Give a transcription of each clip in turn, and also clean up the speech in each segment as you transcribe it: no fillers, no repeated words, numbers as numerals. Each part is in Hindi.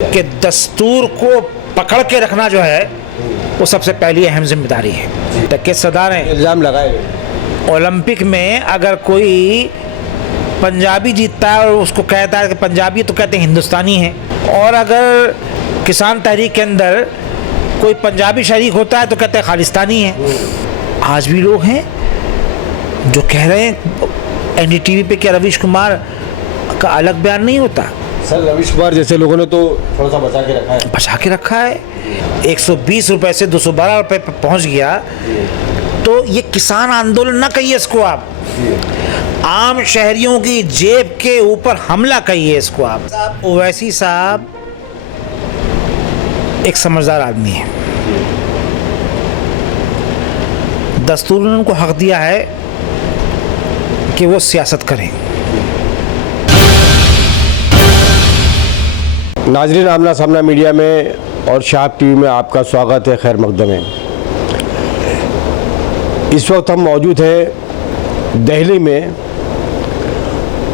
कि दस्तूर को पकड़ के रखना जो है वो सबसे पहली अहम जिम्मेदारी है। तक सदार हैं इल्ज़ाम लगाए ओलंपिक में अगर कोई पंजाबी जीतता है और उसको कहता है कि पंजाबी, तो कहते हैं हिंदुस्तानी है। और अगर किसान तहरीक के अंदर कोई पंजाबी शरीक होता है तो कहते हैं खालिस्तानी है। आज भी लोग हैं जो कह रहे हैं एनडीटीवी पे क्या रवीश कुमार का अलग बयान नहीं होता। सर, रवीश कुमार जैसे लोगों ने तो थोड़ा सा बचा के रखा है। 120 रुपए से 212 रुपए पर पहुंच गया। तो ये किसान आंदोलन ना कहिए इसको आप, आम शहरियों की जेब के ऊपर हमला कहिए इसको आप। ओवैसी साहब एक समझदार आदमी है। दस्तूर ने उनको हक दिया है कि वो सियासत करें। नाजरीन, आमना सामना मीडिया में और शाब टीवी में आपका स्वागत है। खैर मकदम है। इस वक्त हम मौजूद हैं दिल्ली में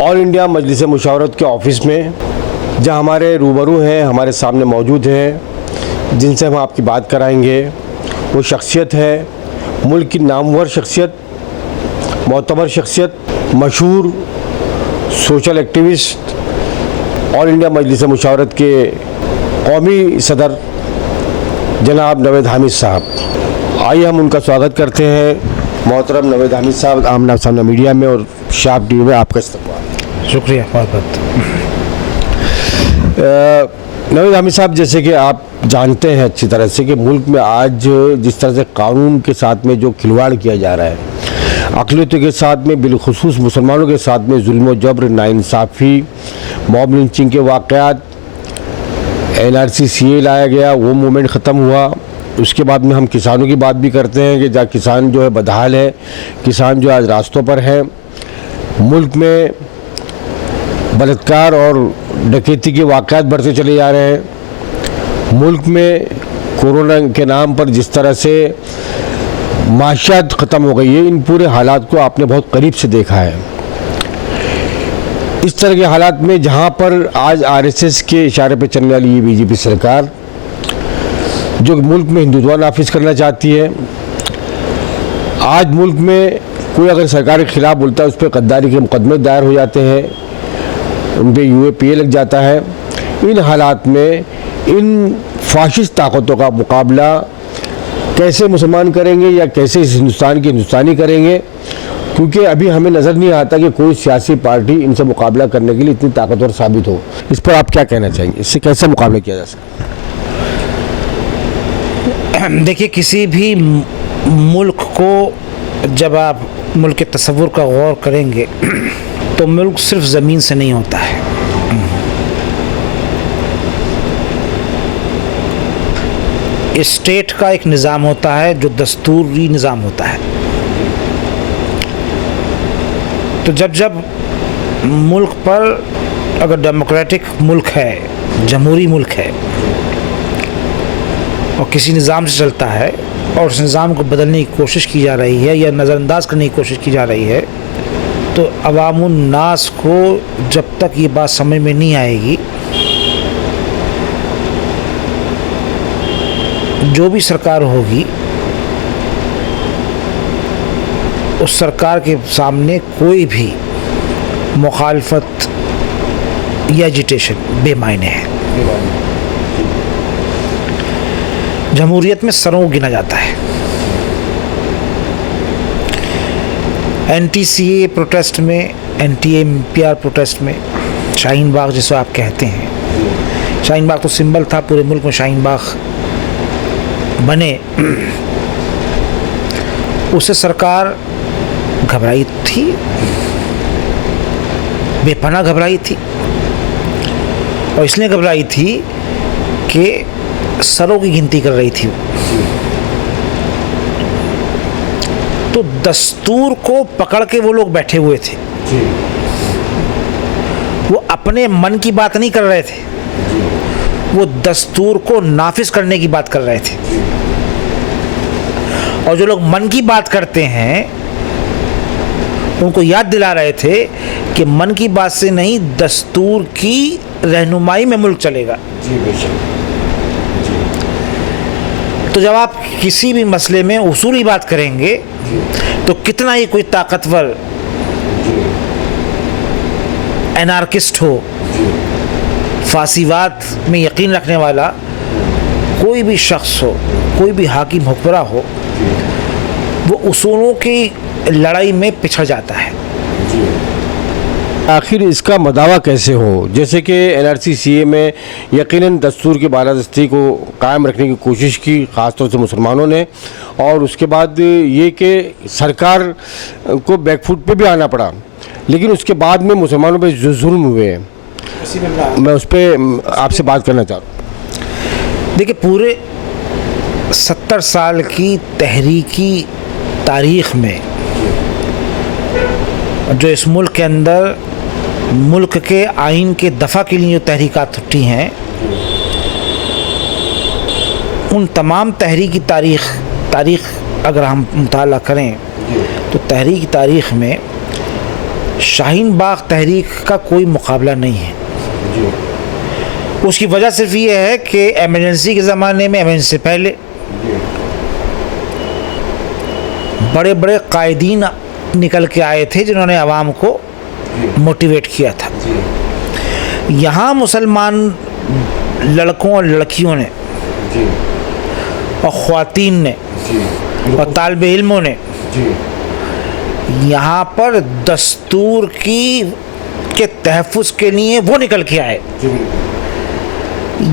ऑल इंडिया मजलिस मुशावरत के ऑफिस में, जहां हमारे रूबरू हैं, हमारे सामने मौजूद हैं, जिनसे हम आपकी बात कराएंगे। वो शख्सियत है मुल्क की नामवर शख्सियत, मोतबर शख्सियत, मशहूर सोशल एक्टिविस्ट, ऑल इंडिया मजलिस मुशावरत के कौमी सदर जनाब नवेद हामिद साहब। आइए हम उनका स्वागत करते हैं। मोहतरम नवेद हामिद साहब, आमना सामना मीडिया में और शाब टीवी में आपका इस्तकबाल। शुक्रिया बहुत। नवेद हामिद साहब, जैसे कि आप जानते हैं अच्छी तरह से कि मुल्क में आज जिस तरह से कानून के साथ में जो खिलवाड़ किया जा रहा है, अक़लियतों के साथ में, बिलखुसूस मुसलमानों के साथ में जुल्म व जबर, नाइंसाफ़ी, मॉब लिंचिंग के वाक़यात, NRC CA लाया गया, वो मूवमेंट ख़त्म हुआ। उसके बाद में हम किसानों की बात भी करते हैं कि जहाँ किसान जो है बदहाल है, किसान जो आज रास्तों पर है। मुल्क में बलात्कार और डकैती के वाक़यात बढ़ते चले जा रहे हैं। मुल्क में कोरोना के नाम पर जिस तरह से माशियात ख़त्म हो गई है, इन पूरे हालात को आपने बहुत करीब से देखा है। इस तरह के हालात में जहाँ पर आज RSS के इशारे पर चलने वाली ये BJP सरकार जो मुल्क में हिंदुत्व नाफिज करना चाहती है, आज मुल्क में कोई अगर सरकार के ख़िलाफ़ बोलता है उस पर गद्दारी के मुकदमे दायर हो जाते हैं, उन पर UAPA लग जाता है। इन हालात में इन फाशिस्ट ताकतों का मुकाबला कैसे मुसलमान करेंगे या कैसे इस हिंदुस्तान के हिंदुस्तानी करेंगे, क्योंकि अभी हमें नज़र नहीं आता कि कोई सियासी पार्टी इनसे मुकाबला करने के लिए इतनी ताकतवर साबित हो। इस पर आप क्या कहना चाहेंगे? इससे कैसे मुकाबला किया जा सकता है? देखिए, किसी भी मुल्क को जब आप मुल्क के तसव्वुर का गौर करेंगे तो मुल्क सिर्फ ज़मीन से नहीं होता है। स्टेट का एक निज़ाम होता है जो दस्तूरी निज़ाम होता है। तो जब मुल्क पर अगर डेमोक्रेटिक मुल्क है, जमहूरी मुल्क है और किसी निज़ाम से चलता है और उस निज़ाम को बदलने की कोशिश की जा रही है या नज़रअंदाज करने की कोशिश की जा रही है, तो अवामुन नास को जब तक ये बात समझ में नहीं आएगी, जो भी सरकार होगी उस सरकार के सामने कोई भी मुखालफत या एजिटेशन बेमायने है। जमहूरियत में सरों को गिना जाता है। NTCA प्रोटेस्ट में, NTMPR प्रोटेस्ट में, शाहीन बाग जिसे आप कहते हैं, शाहीन बाग तो सिंबल था, पूरे मुल्क में शाहीन बाग बने, उससे सरकार घबराई थी, बेपनाह घबराई थी। और इसलिए घबराई थी कि सरों की गिनती कर रही थी। तो दस्तूर को पकड़ के वो लोग बैठे हुए थे। वो अपने मन की बात नहीं कर रहे थे, वो दस्तूर को नाफिज करने की बात कर रहे थे। और जो लोग मन की बात करते हैं उनको याद दिला रहे थे कि मन की बात से नहीं, दस्तूर की रहनुमाई में मुल्क चलेगा। जी बेशक। तो जब आप किसी भी मसले में उसूली बात करेंगे तो कितना ही कोई ताकतवर एनार्किस्ट हो, फासीवाद में यकीन रखने वाला कोई भी शख्स हो, कोई भी हाकिम हुक्मरां हो, वो उसूलों की लड़ाई में पिछड़ जाता है। आखिर इसका मदावा कैसे हो? जैसे कि एनआरसी सीए में यकीनन दस्तूर की बालादस्ती को कायम रखने की कोशिश की, ख़ासतौर से मुसलमानों ने, और उसके बाद ये कि सरकार को बैकफुट पे भी आना पड़ा, लेकिन उसके बाद में मुसलमानों पे जो जुल्म हुए, मैं उस पर आपसे बात करना चाहता हूँ। देखिए, पूरे 70 साल की तहरीकी तारीख़ में जो इस मुल्क के अंदर मुल्क के आइन के दफ़ा के लिए जो तहरीकात उठी हैं, उन तमाम तहरीकी तारीख़ अगर हम मुताला करें तो तहरीकी तारीख़ में शाहीन बाग तहरीक का कोई मुकाबला नहीं है। उसकी वजह सिर्फ ये है कि एमरजेंसी के ज़माने में, एमरजेंसी से पहले बड़े बड़े कायदीन निकल के आए थे जिन्होंने आवाम को मोटिवेट किया था। यहाँ मुसलमान लड़कों और लड़कियों ने और ख़वातीन ने और तालिब इल्मों ने यहाँ पर दस्तूर के तहफ़्फ़ुज़ के लिए वो निकल के आए।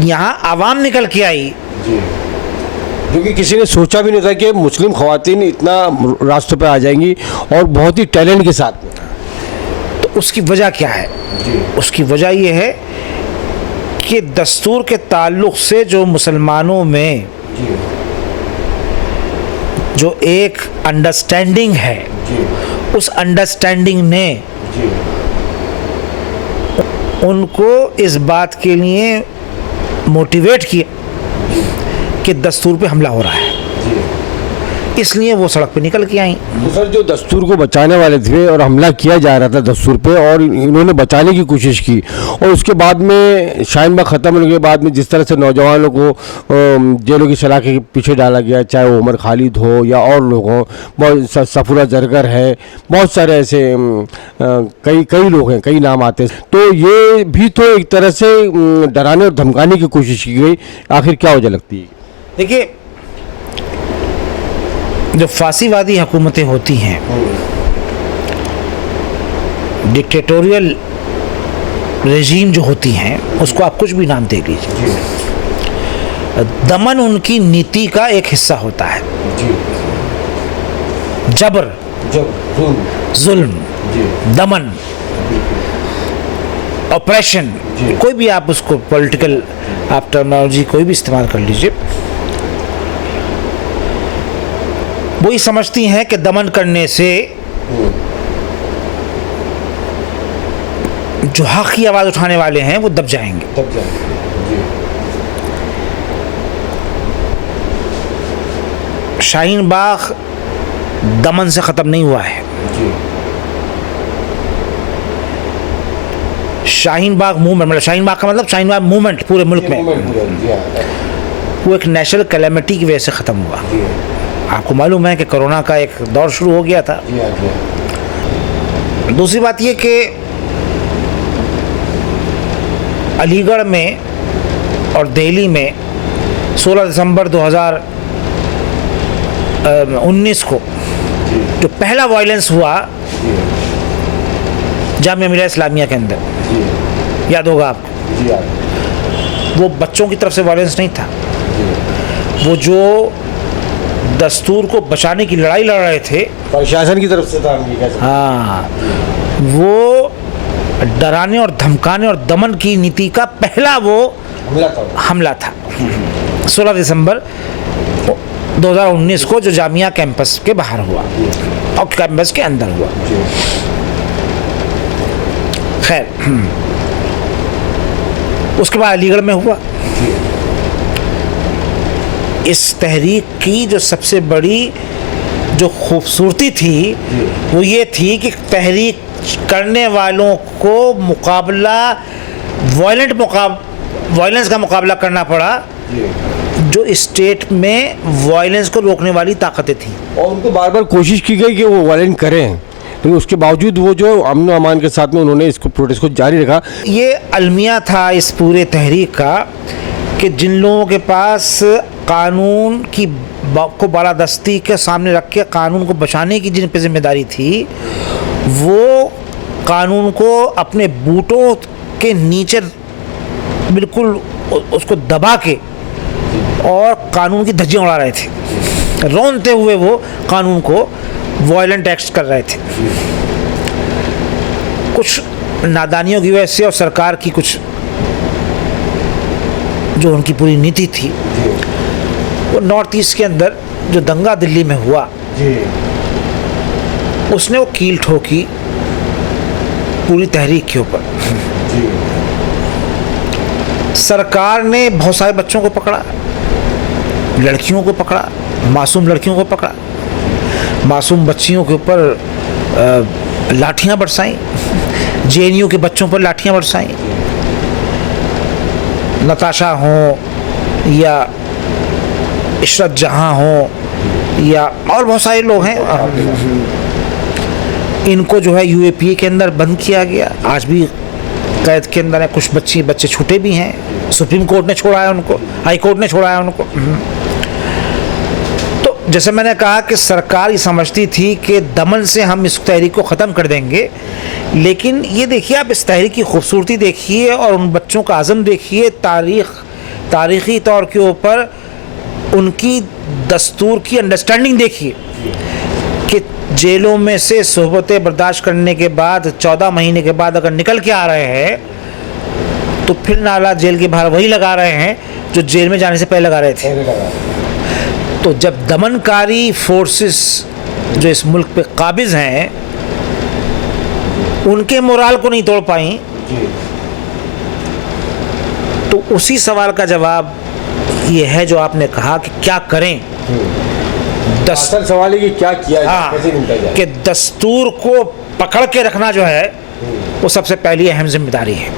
यहाँ आवाम निकल के आई, क्योंकि किसी ने सोचा भी नहीं था कि मुस्लिम ख़वातीन इतना रास्तों पे आ जाएंगी और बहुत ही टैलेंट के साथ। तो उसकी वजह क्या है? उसकी वजह ये है कि दस्तूर के ताल्लुक़ से जो मुसलमानों में जो एक अंडरस्टैंडिंग है, उस अंडरस्टैंडिंग ने उनको इस बात के लिए मोटिवेट किया कि दस्तूर पे हमला हो रहा है, इसलिए वो सड़क पे निकल के आई। तो सर, जो दस्तूर को बचाने वाले थे और हमला किया जा रहा था दस्तूर पे, और इन्होंने बचाने की कोशिश की, और उसके बाद में शाहीन बाग ख़त्म होने के बाद में जिस तरह से नौजवानों को जेलों की सलाख के पीछे डाला गया, चाहे वो उमर खालिद हो या और लोग हों, बहुत सफूरा जरगर है, बहुत सारे ऐसे कई लोग हैं, कई नाम आते हैं। तो ये भी तो एक तरह से डराने और धमकाने की कोशिश की गई। आखिर क्या वजह लगती है? देखिए, जो फासीवादी हुकूमतें होती हैं, डिक्टेटोरियल रेजीम जो होती हैं, उसको आप कुछ भी नाम दे लीजिए, दमन उनकी नीति का एक हिस्सा होता है। जबर, जुल्म, दमन, ऑपरेशन, कोई भी आप उसको पॉलिटिकल आप टर्मिनोलॉजी कोई भी इस्तेमाल कर लीजिए, वही समझती हैं कि दमन करने से जो हक़ की आवाज़ उठाने वाले हैं वो दब जाएंगे। शाहीन बाग दमन से ख़त्म नहीं हुआ है। शाहीन बाग मूवमेंट, मतलब शाहीन बाग का मतलब शाहीन बाग मूवमेंट पूरे मुल्क में, वो एक नेशनल कैलेमिटी की वजह से ख़त्म हुआ। आपको मालूम है कि कोरोना का एक दौर शुरू हो गया था। दूसरी बात ये कि अलीगढ़ में और दिल्ली में 16 दिसंबर 2019 को जो पहला वायलेंस हुआ जामिया मिलिया इस्लामिया के अंदर, याद होगा आपको, वो बच्चों की तरफ से वायलेंस नहीं था। वो जो दस्तूर को बचाने की लड़ाई लड़ रहे थे, प्रशासन की तरफ से था। हाँ, वो डराने और धमकाने और दमन की नीति का पहला वो हमला था 16 दिसंबर 2019 को, जो जामिया कैंपस के बाहर हुआ और कैंपस के अंदर हुआ। खैर, उसके बाद अलीगढ़ में हुआ। इस तहरीक की जो सबसे बड़ी जो खूबसूरती थी वो ये थी कि तहरीक करने वालों को मुकाबला, वायलेंट वायलेंस का मुकाबला करना पड़ा, जो स्टेट में वायलेंस को रोकने वाली ताकतें थी। और उनको बार बार कोशिश की गई कि वो वायलेंट करें, लेकिन उसके बावजूद वो जो अमन व अमान के साथ में उन्होंने इसको प्रोटेस्ट को जारी रखा। ये अलमिया था इस पूरे तहरीक का कि जिन लोगों के पास कानून की को बालादस्ती के सामने रख के कानून को बचाने की जिन पे जिम्मेदारी थी, वो कानून को अपने बूटों के नीचे बिल्कुल उसको दबा के और कानून की धज्जियां उड़ा रहे थे। रौंदते हुए वो कानून को वायलेंट एक्ट्स कर रहे थे। कुछ नादानियों की वजह से और सरकार की कुछ जो उनकी पूरी नीति थी, वो नॉर्थ ईस्ट के अंदर जो दंगा दिल्ली में हुआ, उसने वो कील ठोकी पूरी तहरीक के ऊपर। सरकार ने बहुत सारे बच्चों को पकड़ा, लड़कियों को पकड़ा, मासूम लड़कियों को पकड़ा, मासूम बच्चियों के ऊपर लाठियां बरसाई, जेएनयू के बच्चों पर लाठियां बरसाई। नताशा हो या इशरत जहां हो या और बहुत सारे लोग हैं, इनको जो है यूएपीए के अंदर बंद किया गया। आज भी कैद के अंदर है। कुछ बच्चे छूटे भी हैं, सुप्रीम कोर्ट ने छोड़ा है उनको, हाई कोर्ट ने छोड़ा है उनको। तो जैसे मैंने कहा कि सरकार ये समझती थी कि दमन से हम इस तहरीक को ख़त्म कर देंगे, लेकिन ये देखिए आप इस तहरीक की खूबसूरती देखिए और उन बच्चों का आज़म देखिए, तारीख़ी तौर के ऊपर उनकी दस्तूर की अंडरस्टैंडिंग देखिए कि जेलों में से सोहबतें बर्दाश्त करने के बाद 14 महीने के बाद अगर निकल के आ रहे हैं तो फिर नाला जेल के बाहर वही लगा रहे हैं जो जेल में जाने से पहले लगा रहे थे। तो जब दमनकारी फोर्सेस जो इस मुल्क पे काबिज हैं उनके मोराल को नहीं तोड़ पाई, तो उसी सवाल का जवाब ये है जो आपने कहा कि क्या करें। असल सवाल है कि क्या किया जाए, कैसे निपटा जाए। कि दस्तूर को पकड़ के रखना जो है वो सबसे पहली अहम जिम्मेदारी है।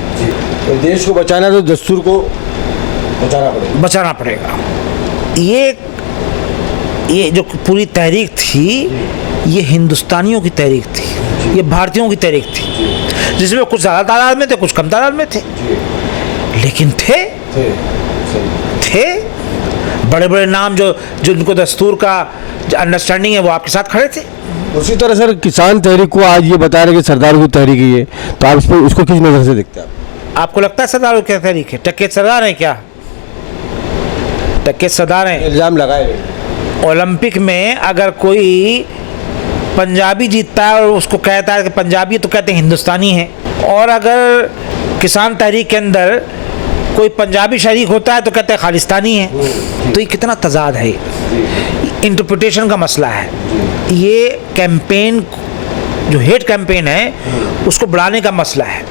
तो देश को बचाना तो दस्तूर को बचाना पड़ेगा। ये जो पूरी तहरीक थी, ये हिंदुस्तानियों की तहरीक थी, ये भारतीयों की तहरीक थी, जिसमें कुछ ज़्यादा तादाद में थे, कुछ कम तादाद में थे, लेकिन थे बड़े बड़े नाम जो जिनको दस्तूर का अंडरस्टैंडिंग है वो आपके साथ खड़े थे। उसी तरह सर किसान तहरीक को आज ये बता रहे कि सरदार की तहरीक है ये, तो आप उसको किस नज़र से देखते हैं? आपको लगता है सरदार की तहरीक है? टक्के सरदार हैं क्या? टक्के सरदार हैं? इल्ज़ाम लगाए। ओलंपिक में अगर कोई पंजाबी जीतता है और उसको कहता है कि पंजाबी, तो कहते हैं हिंदुस्तानी है। और अगर किसान तहरीक के अंदर कोई पंजाबी शरीक होता है तो कहते हैं खालिस्तानी है। तो ये कितना तजाद है, इंटरप्रिटेशन का मसला है। ये कैंपेन जो हेट कैंपेन है उसको बढ़ाने का मसला है।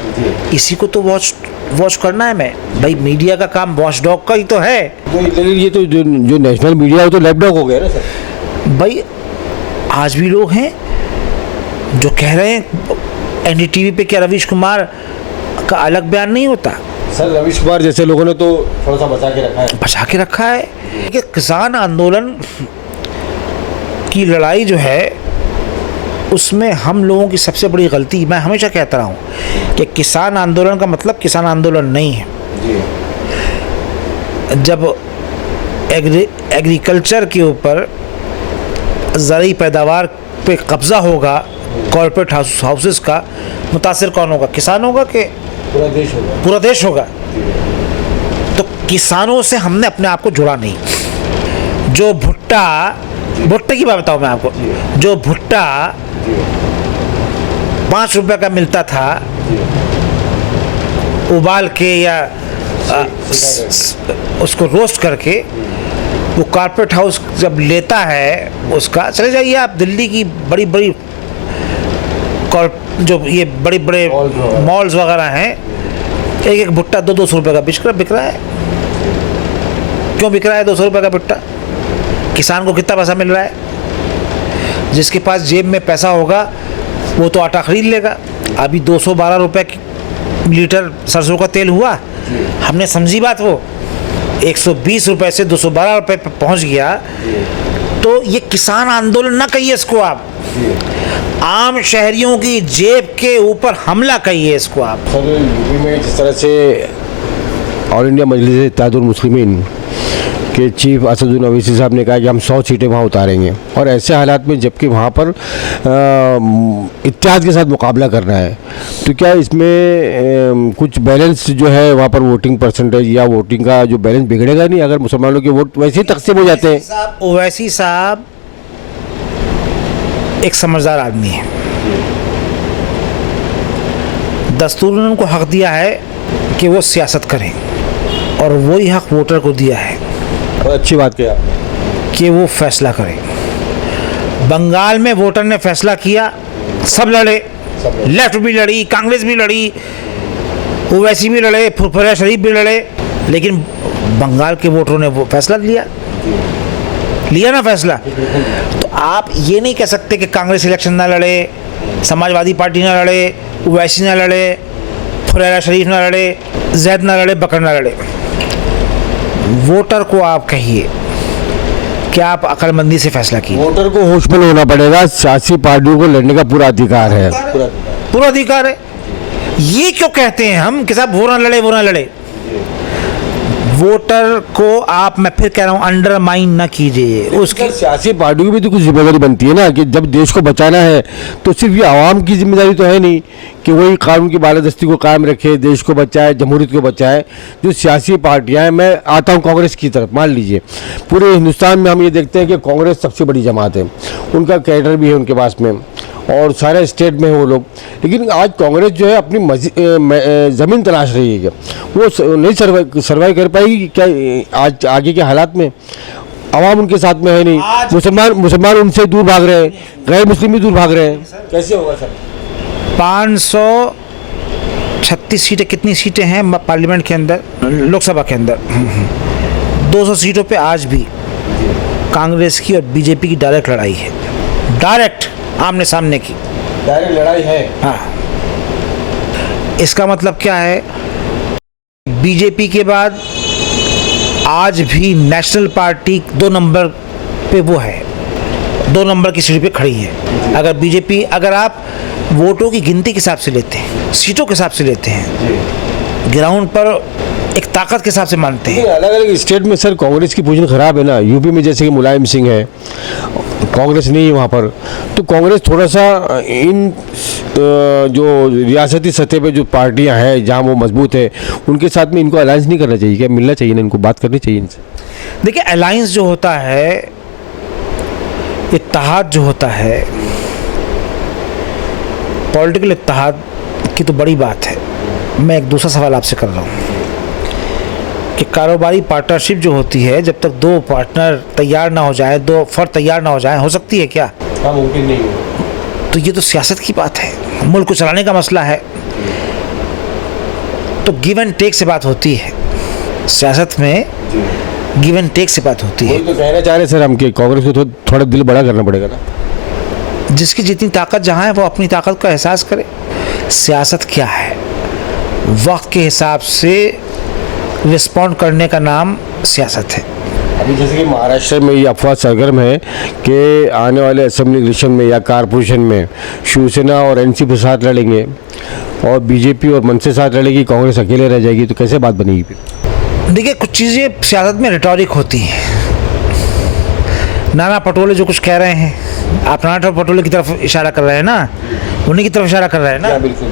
इसी को तो वॉच करना है। मैं भाई मीडिया का काम वॉच डॉग का ही तो है। लेकिन ये तो जो नेशनल मीडिया है वो तो लैपडॉग हो गया ना सर। भाई आज भी लोग हैं जो कह रहे हैं एनडीटीवी पे क्या रवीश कुमार का अलग बयान नहीं होता? सर रवीश कुमार जैसे लोगों ने तो थोड़ा सा बचा के रखा है कि किसान आंदोलन की लड़ाई जो है उसमें हम लोगों की सबसे बड़ी गलती, मैं हमेशा कहता रहा हूँ कि किसान आंदोलन का मतलब किसान आंदोलन नहीं है। जब एग्रीकल्चर के ऊपर ज़रूरी पैदावार पे कब्ज़ा होगा कॉर्पोरेट हाउसेस का, मुतासिर कौन होगा? किसान होगा कि पूरा देश होगा। तो किसानों से हमने अपने आप को जुड़ा नहीं। जो भुट्टे की बात बताऊँ मैं आपको, जो भुट्टा 5 रुपए का मिलता था उबाल के या उसको रोस्ट करके, वो कॉर्पोरेट हाउस जब लेता है उसका, चले जाइए आप दिल्ली की बड़ी बड़ी जो ये बड़े बड़े मॉल्स वगैरह हैं, एक एक भुट्टा 200 रुपये का बिक रहा है। क्यों बिक रहा है 200 रुपये का भुट्टा? किसान को कितना पैसा मिल रहा है? जिसके पास जेब में पैसा होगा वो तो आटा खरीद लेगा। अभी 212 रुपये लीटर सरसों का तेल हुआ, हमने समझी बात, वो 120 रुपए से 212 रुपए पे पहुंच गया। तो ये किसान आंदोलन ना कहिए इसको आप, आम शहरियों की जेब के ऊपर हमला कहिए इसको आप। सर, यूपी में जिस तरह से ऑल इंडिया मजलिस इत्तेहादुल मुस्लिमीन के चीफ असदुद्दीन ओवैसी साहब ने कहा कि हम 100 सीटें वहाँ उतारेंगे, और ऐसे हालात में जबकि वहाँ पर इत्तेहाद के साथ मुकाबला करना है, तो क्या इसमें कुछ बैलेंस जो है वहाँ पर वोटिंग परसेंटेज या वोटिंग का जो बैलेंस बिगड़ेगा नहीं अगर मुसलमानों के वोट वैसे ही तकसीम हो जाते हैं? ओवैसी साहब एक समझदार आदमी है, दस्तूर ने उनको हक दिया है कि वो सियासत करें, और वही हक वोटर को दिया है। और अच्छी बात किया कि वो फैसला करें। बंगाल में वोटर ने फैसला किया, सब लड़े, लेफ्ट भी लड़ी, कांग्रेस भी लड़ी, ओवैसी भी लड़े, फुरफुरा शरीफ भी लड़े, लेकिन बंगाल के वोटरों ने वो फैसला लिया ना फैसला। तो आप ये नहीं कह सकते कि कांग्रेस इलेक्शन ना लड़े, समाजवादी पार्टी ना लड़े, ओवैसी ना लड़े, फुरफुरा शरीफ ना लड़े, जैद ना लड़े, बकर ना लड़े। वोटर को आप कहिए कि आप अक्लमंदी से फैसला कीजिए। वोटर को होशमंद होना पड़ेगा, सियासी पार्टियों को लड़ने का पूरा अधिकार है, पूरा अधिकार है। ये क्यों कहते हैं हम कि साहब वो ना लड़े। वोटर को आप, मैं फिर कह रहा हूँ, अंडरमाइन ना कीजिए उसकी। सियासी पार्टियों की भी तो कुछ जिम्मेदारी बनती है ना, कि जब देश को बचाना है तो सिर्फ ये आवाम की जिम्मेदारी तो है नहीं कि वही कानून की बालादस्ती को कायम रखे, देश को बचाए, जमहूरियत को बचाए। जो सियासी पार्टियां हैं, मैं आता हूं कांग्रेस की तरफ, मान लीजिए पूरे हिंदुस्तान में हम ये देखते हैं कि कांग्रेस सबसे बड़ी जमात है, उनका कैडर भी है उनके पास में, और सारे स्टेट में है वो लोग। लेकिन आज कांग्रेस जो है अपनी ज़मीन तलाश रही है, वो नहीं सर्वाइव कर पाएगी क्या आज आगे के हालात में? आवाम उनके साथ में है नहीं, मुसलमान उनसे दूर भाग रहे हैं, गैर मुस्लिम भी दूर भाग रहे हैं, कैसे होगा सर? 536 सीटें, कितनी सीटें हैं पार्लियामेंट के अंदर, लोकसभा के अंदर? 200 सीटों पे आज भी कांग्रेस की और बीजेपी की डायरेक्ट लड़ाई है, डायरेक्ट आमने सामने की डायरेक्ट लड़ाई है। हाँ, इसका मतलब क्या है? बीजेपी के बाद आज भी नेशनल पार्टी 2 नंबर पे वो है, 2 नंबर की सीट पे खड़ी है। अगर बीजेपी, अगर आप वोटों की गिनती के हिसाब से लेते हैं, सीटों के हिसाब से लेते हैं, ग्राउंड पर एक ताकत के हिसाब से मानते हैं। अलग अलग स्टेट में सर कांग्रेस की पोजीशन खराब है ना। यूपी में जैसे कि मुलायम सिंह है, कांग्रेस नहीं है वहाँ पर, तो कांग्रेस थोड़ा सा इन जो रियासती सतह पे जो पार्टियां हैं जहाँ वो मजबूत है, उनके साथ में इनको अलायंस नहीं करना चाहिए क्या? मिलना चाहिए ना, इनको बात करनी चाहिए इनसे। देखिए, अलायंस जो होता है, इत्तेहाद जो होता है, पॉलिटिकल इत्तेहाद की तो बड़ी बात है। मैं एक दूसरा सवाल आपसे कर रहा हूँ कि कारोबारी पार्टनरशिप जो होती है, जब तक 2 पार्टनर तैयार ना हो जाए, 2 फर्द तैयार ना हो जाए, हो सकती है क्या? हाँ, मुमकिन नहीं है। तो ये तो सियासत की बात है, मुल्क को चलाने का मसला है, तो गिव एंड टेक से बात होती है। सियासत में गिव एंड टेक से बात होती है। तो कहना चाह रहे सर हम कि कांग्रेस को थोड़ा दिल बड़ा करना पड़ेगा ना। जिसकी जितनी ताकत जहाँ है वो अपनी ताकत का एहसास करे। सियासत क्या है? वक्त के हिसाब से रिस्पॉन्ड करने का नाम सियासत है। अभी जैसे कि महाराष्ट्र में ये अफवाह सरगर्म है कि आने वाले असेंबली इलेक्शन में या कारपोरेशन में शिवसेना और एनसीपी साथ लड़ेंगे और बीजेपी और मनसे साथ लड़ेगी, कांग्रेस अकेले रह जाएगी, तो कैसे बात बनेगी फिर? देखिए, कुछ चीज़ें सियासत में रिटॉरिक होती हैं। नाना पटोले जो कुछ कह रहे हैं, आप नाना पटोले की तरफ इशारा कर रहे हैं ना, उन्हीं की तरफ इशारा कर रहे हैं ना। बिल्कुल।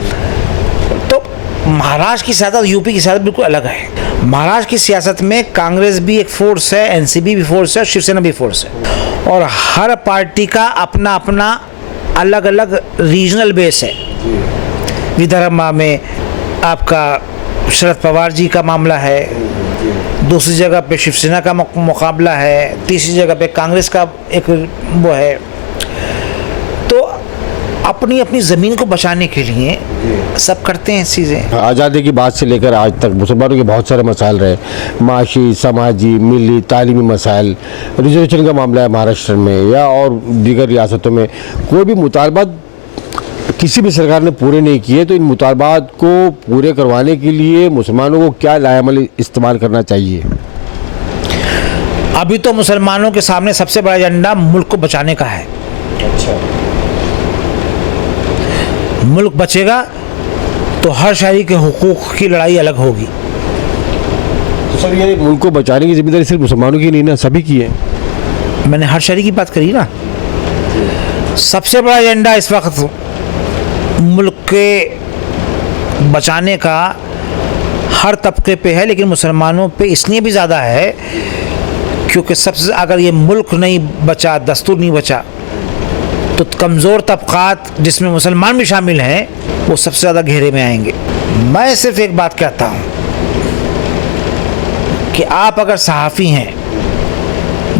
तो महाराष्ट्र की सियासत यूपी की सियासत बिल्कुल अलग है। महाराष्ट्र की सियासत में कांग्रेस भी एक फोर्स है, एनसीपी भी फोर्स है और शिवसेना भी फोर्स है, और हर पार्टी का अपना अपना अलग अलग रीजनल बेस है। विदर्भ में आपका शरद पवार जी का मामला है, दूसरी जगह पे शिवसेना का मुकाबला है, तीसरी जगह पे कांग्रेस का एक वो है। तो अपनी अपनी ज़मीन को बचाने के लिए सब करते हैं चीज़ें। आज़ादी की बात से लेकर आज तक मुसलमानों के बहुत सारे मसाइल रहे, माशी, समाजी, मिली, तालीमी मसाइल, रिजर्वेशन का मामला है महाराष्ट्र में या और दीगर रियासतों में। कोई भी मुतालबा किसी भी सरकार ने पूरे नहीं किए, तो इन मुतालबात को पूरे करवाने के लिए मुसलमानों को क्या लाएमल इस्तेमाल करना चाहिए? अभी तो मुसलमानों के सामने सबसे बड़ा एजेंडा मुल्क को बचाने का है। अच्छा। मुल्क बचेगा तो हर शहरी के हुकूक की लड़ाई अलग होगी। तो सर, ये मुल्क को बचाने की जिम्मेदारी सिर्फ मुसलमानों की नहीं ना, सभी की है। मैंने हर शहरी की बात करी ना। सबसे बड़ा एजेंडा इस वक्त मुल्क के बचाने का हर तबके पे है, लेकिन मुसलमानों पे इसलिए भी ज़्यादा है क्योंकि सबसे अगर ये मुल्क नहीं बचा, दस्तूर नहीं बचा, तो कमज़ोर तबक़ात जिसमें मुसलमान भी शामिल हैं वो सबसे ज़्यादा घेरे में आएंगे। मैं सिर्फ एक बात कहता हूँ कि आप अगर सहाफ़ी हैं,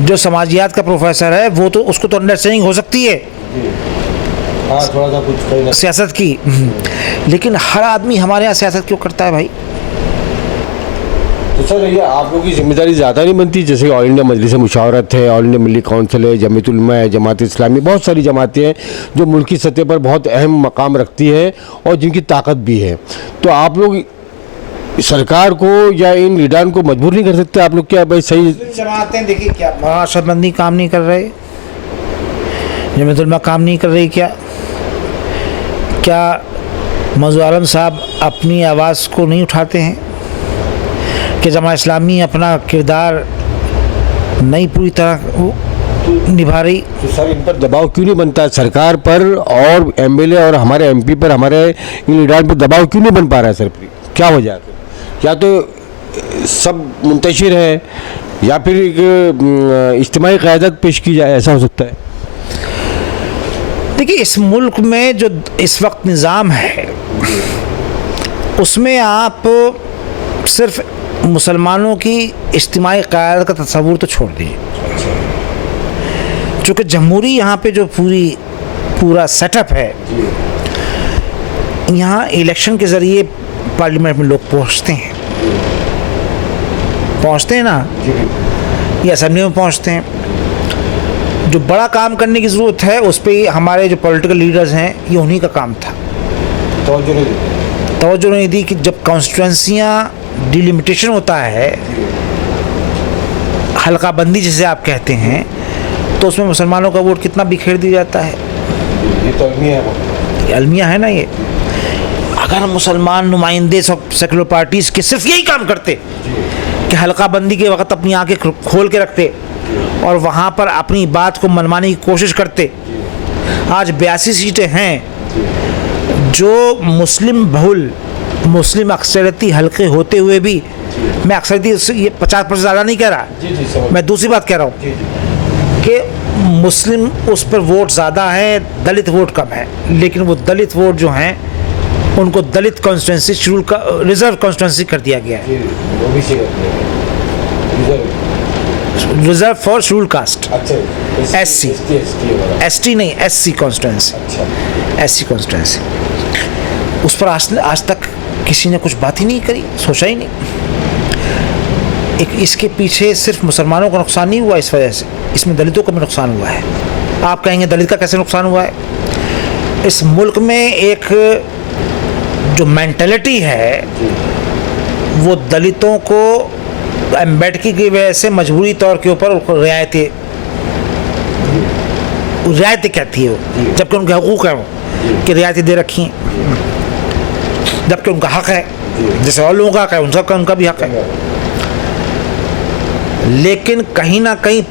जो समाजियात का प्रोफेसर है, वो तो उसको तो अंडरस्टैंडिंग हो सकती है थोड़ा सा कुछ सियासत की, लेकिन हर आदमी हमारे यहाँ सियासत क्यों करता है भाई? तो सर, ये आप लोगों की जिम्मेदारी ज़्यादा नहीं बनती? जैसे ऑल इंडिया मजलिस मुशावरत है, ऑल इंडिया मिली काउंसिल है, जमीयत उलमा है, जमात इस्लामी, बहुत सारी जमातें हैं जो मुल्की सतह पर बहुत अहम मकाम रखती है और जिनकी ताकत भी है। तो आप लोग सरकार को या इन लीडर को मजबूर नहीं कर सकते? आप लोग क्या भाई सही जमातें देखिए क्या महाशतबंदी काम नहीं कर रहे, जमीयत उलमा काम नहीं कर रही, क्या मौजूद आलम साहब अपनी आवाज़ को नहीं उठाते हैं? कि जमात इस्लामी अपना किरदार नहीं पूरी तरह निभा रही? तो सर, इन पर दबाव क्यों नहीं बनता है सरकार पर और एमएलए और हमारे एमपी पर, हमारे इन लीडर पर दबाव क्यों नहीं बन पा रहा है सर? क्या वजह है? या तो सब मुंतशिर है या फिर एक इज्तिमाई क़यादत पेश की जाए, ऐसा हो सकता है। देखिए, इस मुल्क में जो इस वक्त निज़ाम है उसमें आप सिर्फ मुसलमानों की इज्तिमाई क़यादत का तस्वुर तो छोड़ दीजिए, चूँकि जमहूरी यहाँ पे जो पूरा सेटअप है, यहाँ इलेक्शन के ज़रिए पार्लियामेंट में लोग पहुँचते हैं ना, या असेंबली में पहुँचते हैं। जो बड़ा काम करने की ज़रूरत है उस पर हमारे जो पॉलिटिकल लीडर्स हैं, ये उन्हीं का काम था। तवज्जो नहीं दी कि जब कॉन्स्टिट्यूंसियाँ डिलिमिटेशन होता है, हल्का बंदी जिसे आप कहते हैं, तो उसमें मुसलमानों का वोट कितना बिखेर दिया जाता है। ये तो अलमिया है ना ये। अगर मुसलमान नुमाइंदे सेकुलर पार्टीज़ के सिर्फ यही काम करते कि हल्का बंदी के वक्त अपनी आंखें खोल के रखते और वहाँ पर अपनी बात को मनवाने की कोशिश करते। आज 82 सीटें हैं जो मुस्लिम बहुल, मुस्लिम अक्सरियती हल्के होते हुए भी, मैं अक्सरियती ये 50% ज़्यादा नहीं कह रहा, मैं दूसरी बात कह रहा हूँ कि मुस्लिम उस पर वोट ज़्यादा है, दलित वोट कम है, लेकिन वो दलित वोट जो हैं उनको दलित कॉन्स्टिट्यूंसी शेड्यूल का रिजर्व कॉन्स्टिट्यूंसी कर दिया गया है, reserve for schedule caste, SC, ST नहीं, SC कॉन्स्टिट्यूंसी, SC कॉन्स्टिट्यूंसी। उस पर आज तक किसी ने कुछ बात ही नहीं करी, सोचा ही नहीं। इसके पीछे सिर्फ मुसलमानों का नुकसान नहीं हुआ, इस वजह से इसमें दलितों का भी नुकसान हुआ है। आप कहेंगे दलित का कैसे नुकसान हुआ है? इस मुल्क में एक जो मेंटालिटी है वो दलितों को एम्बेडकर की वजह से मजबूरी तौर के ऊपर रियायतें कहती है वो, जबकि उनके हकूक़ है वो कि रियायतें दे रखी हैं, जबकि उनका हक है, जैसे और लोगों का हक है उनका भी हक है। लेकिन कहीं ना कहीं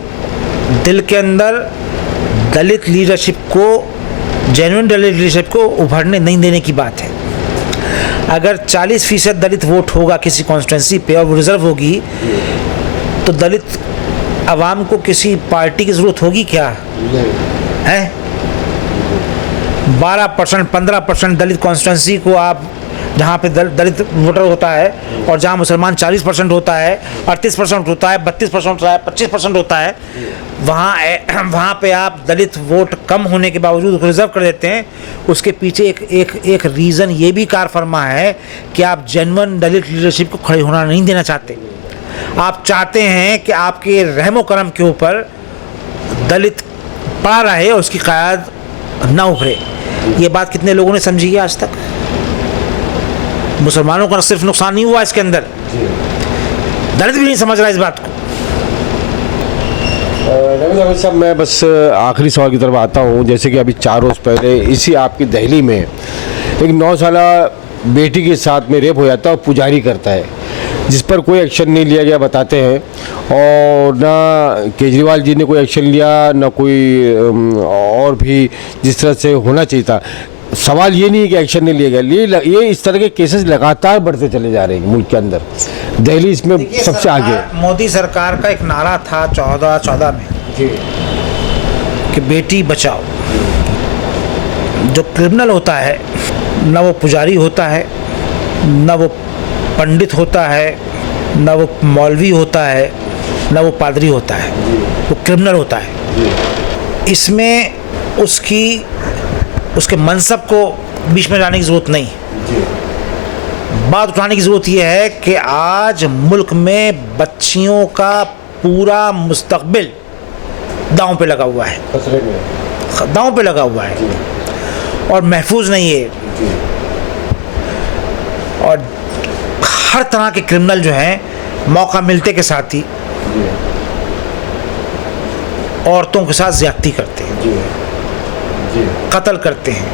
दिल के अंदर दलित लीडरशिप को, जेन्युइन दलित लीडरशिप को उभरने नहीं देने की बात है। अगर 40% दलित वोट होगा किसी कॉन्स्टिट्यूंसी पे और वो रिजर्व होगी, तो दलित आवाम को किसी पार्टी की ज़रूरत होगी क्या? है 12%, 15% दलित कॉन्स्टिट्यूंसी को आप, जहाँ पे दलित वोटर होता है और जहाँ मुसलमान 40% होता है, 38% होता है, 32% होता है, 25% होता है, वहाँ पे आप दलित वोट कम होने के बावजूद रिजर्व कर देते हैं। उसके पीछे एक रीज़न ये भी कार फरमा है कि आप जेन्युइन दलित लीडरशिप को खड़े होना नहीं देना चाहते। आप चाहते हैं कि आपके रहमो करम के ऊपर दलित पड़ा रहे और उसकी क़यादत ना उभरे। ये बात कितने लोगों ने समझी है आज तक? मुसलमानों का सिर्फ नुकसान नहीं हुआ इसके अंदर, दलित भी नहीं समझ रहा इस बात को। नवीद अहमद साहब, मैं बस आखिरी सवाल की तरफ आता हूँ। जैसे कि अभी 4 रोज़ पहले इसी आपकी दिल्ली में एक 9 साला बेटी के साथ में रेप हो जाता है और पुजारी करता है, जिस पर कोई एक्शन नहीं लिया गया बताते हैं, और ना केजरीवाल जी ने कोई एक्शन लिया, ना कोई और भी जिस तरह से होना चाहिए था। सवाल ये नहीं है कि एक्शन नहीं लिया गया, ये इस तरह के केसेस लगातार बढ़ते चले जा रहे हैं मुल्क के अंदर। दिल्ली इसमें सबसे आगे है। मोदी सरकार का एक नारा था 14 में कि बेटी बचाओ। जो क्रिमिनल होता है, ना वो पुजारी होता है, ना वो पंडित होता है, ना वो मौलवी होता है, ना वो पादरी होता है, वो क्रिमिनल होता है। इसमें उसके मनसब को बीच में लाने की ज़रूरत नहीं। बात उठाने की ज़रूरत यह है कि आज मुल्क में बच्चियों का पूरा मुस्तकबिल दांव पे लगा हुआ है, दांव पे लगा हुआ है और महफूज नहीं है। और हर तरह के क्रिमिनल जो हैं मौका मिलते के साथ ही औरतों के साथ ज्यादती करते हैं, कत्ल करते हैं,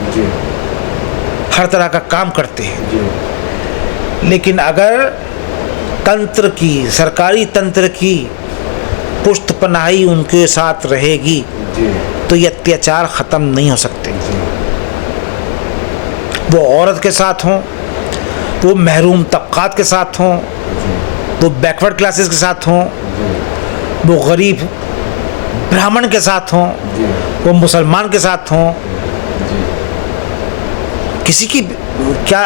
हर तरह का काम करते हैं। लेकिन अगर तंत्र की, सरकारी तंत्र की पुष्ट पनाही उनके साथ रहेगी तो ये अत्याचार ख़त्म नहीं हो सकते। वो औरत के साथ हों, वो महरूम तबक़ात के साथ हों, वो बैकवर्ड क्लासेस के साथ हों, वो गरीब ब्राह्मण के साथ हों, वो मुसलमान के साथ हों, किसी की क्या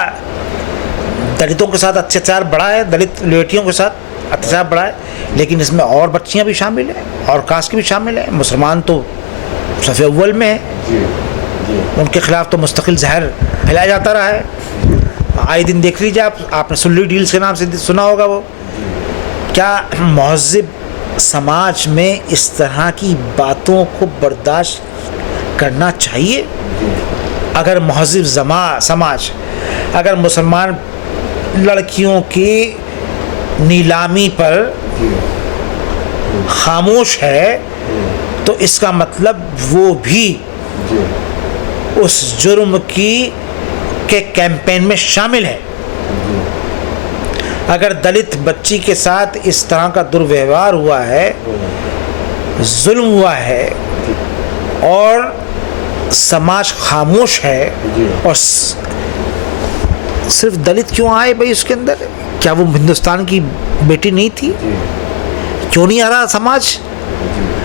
दलितों के साथ अत्याचार बढ़ा है, दलित बेटियों के साथ अत्याचार बढ़ा है, लेकिन इसमें और बच्चियां भी शामिल हैं और कास्ट की भी शामिल हैं। मुसलमान तो सफ़े अव्वल में है, उनके खिलाफ तो मुस्तकिल जहर फैलाया जाता रहा है। आए दिन देख लीजिए आपने सुल्ली डील्स के नाम से सुना होगा। वो क्या महज़िब समाज में इस तरह की बातों को बर्दाश्त करना चाहिए? अगर महज़िब समाज अगर मुसलमान लड़कियों की नीलामी पर खामोश है तो इसका मतलब वो भी उस जुर्म के कैंपेन में शामिल है। अगर दलित बच्ची के साथ इस तरह का दुर्व्यवहार हुआ है, जुल्म हुआ है और समाज खामोश है, और सिर्फ दलित क्यों आए भाई उसके अंदर? क्या वो हिंदुस्तान की बेटी नहीं थी? क्यों नहीं आ रहा समाज?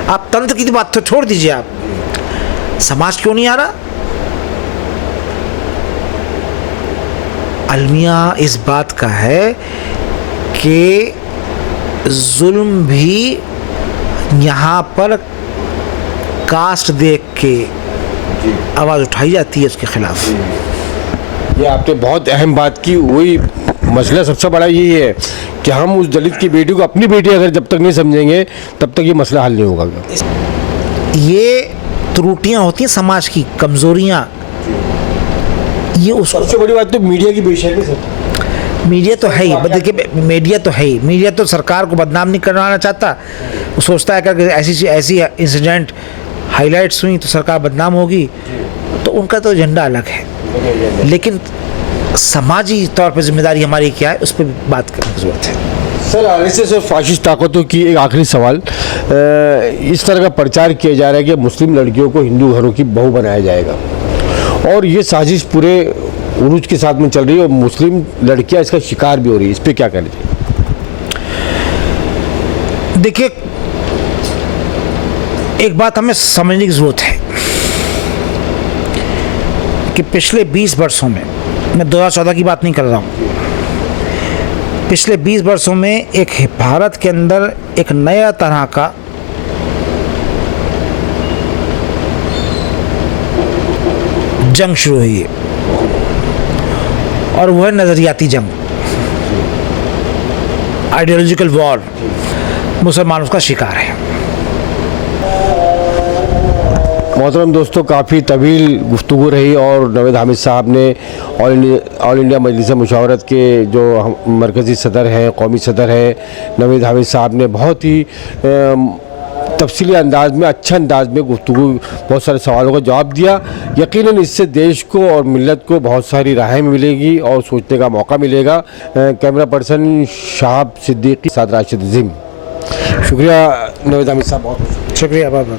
आप तंत्र की बात तो छोड़ दीजिए, आप समाज क्यों नहीं आ रहा? अलमिया इस बात का है कि जुल्म भी यहाँ पर कास्ट देख के आवाज़ उठाई जाती है उसके खिलाफ। ये आपने बहुत अहम बात की। वही मसला सबसे बड़ा यही है कि हम उस दलित की बेटी को अपनी बेटी अगर जब तक नहीं समझेंगे तब तक ये मसला हल नहीं होगा। ये त्रुटियां होती हैं समाज की, कमज़ोरियाँ। ये उसको सबसे बड़ी बात तो मीडिया की बेशर्मी है। मीडिया तो है ही, देखिए मीडिया तो है ही। मीडिया तो सरकार को बदनाम नहीं करवाना चाहता। वो सोचता है कि अगर ऐसी इंसिडेंट हाईलाइट्स हुई तो सरकार बदनाम होगी, तो उनका तो एजेंडा अलग है। लेकिन समाजी तौर पर जिम्मेदारी हमारी क्या है, उस पर भी बात करने की ज़रूरत है। सर, आरएसएस और फाशिस्ट ताकतों की एक आखिरी सवाल, इस तरह का प्रचार किया जा रहा है कि मुस्लिम लड़कियों को हिंदू घरों की बहू बनाया जाएगा, और ये साजिश पूरे उरूज के साथ में चल रही है और मुस्लिम लड़कियां इसका शिकार भी हो रही है। इस पर क्या कहना चाहिए? देखिए, एक बात हमें समझने की ज़रूरत है कि पिछले 20 वर्षों में, मैं 2014 की बात नहीं कर रहा हूँ, पिछले 20 वर्षों में एक भारत के अंदर एक नया तरह का जंग शुरू हुई है, और वह नज़रियाती जंग, आइडियोलॉजिकल वॉर। मुसलमान उसका शिकार है। मोहतरम दोस्तों, काफ़ी तवील गुफ्तगू रही और नवेद हामिद साहब ने ऑल इंडिया मजलिस मुशावरत के जो मरकज़ी सदर हैं, कौमी सदर हैं, नवेद हामिद साहब ने बहुत ही तफसीली अंदाज में, अच्छे अंदाज में गुफ्तगू, बहुत सारे सवालों का जवाब दिया। यकीनन इससे देश को और मिल्लत को बहुत सारी राहें मिलेगी और सोचने का मौका मिलेगा। कैमरा पर्सन शाहब सिद्दीकी, साथ राशिद अज़ीम। शुक्रिया नवेद हामिद साहब, बहुत शुक्रिया बाबा।